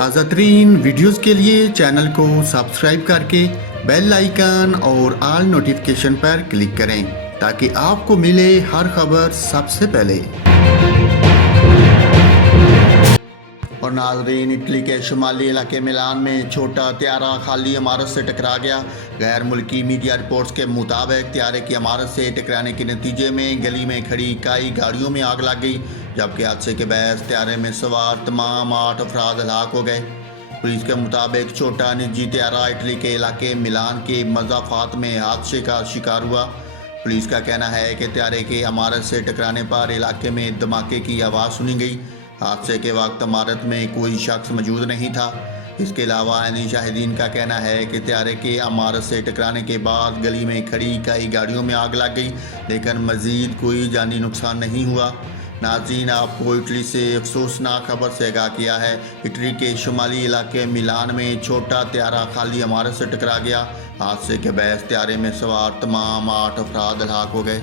تازہ ترین ویڈیوز کے لیے چینل کو سبسکرائب کر کے بیل آئیکن اور آل نوٹیفیکیشن پر کلک کریں تاکہ آپ کو ملے ہر خبر سب سے پہلے۔ اور ناظرین، اٹلی کے شمالی علاقے میلان میں چھوٹا طیارہ خالی عمارت سے ٹکرا گیا۔ غیر ملکی میڈیا رپورٹس کے مطابق طیارے کی عمارت سے ٹکرانے کے نتیجے میں گلی میں کھڑی کئی گاڑیوں میں آگ لگ گئی، جبکہ حادثے کے باعث طیارے میں سوار تمام 8 افراد ہلاک ہو گئے۔ پولیس کے مطابق چھوٹا نجی طیارہ اٹلی کے علاقے میلان کے مضافات میں حادثے کا شکار ہوا۔ پولیس کا کہنا ہے کہ طیارے کی عمارت سے ٹکرانے پر علاقے میں دھماکے کی آواز سنی گئی۔ حادثے کے وقت عمارت میں کوئی شخص موجود نہیں تھا۔ اس کے علاوہ عینی شاہدین کا کہنا ہے کہ طیارے کی عمارت سے ٹکرانے کے بعد گلی میں کھڑی کئی گاڑیوں میں آگ لگ گئی، لیکن مزید کوئی جانی نقصان نہیں ہوا۔ ناظرین، آپ کو اٹلی سے افسوسناک خبر سے آگاہ کیا ہے۔ اٹلی کے شمالی علاقے میلان میں چھوٹا طیارہ خالی عمارت سے ٹکرا گیا۔ حادثے کے باعث طیارے میں سوار تمام 8 افراد ہلاک ہو گئے۔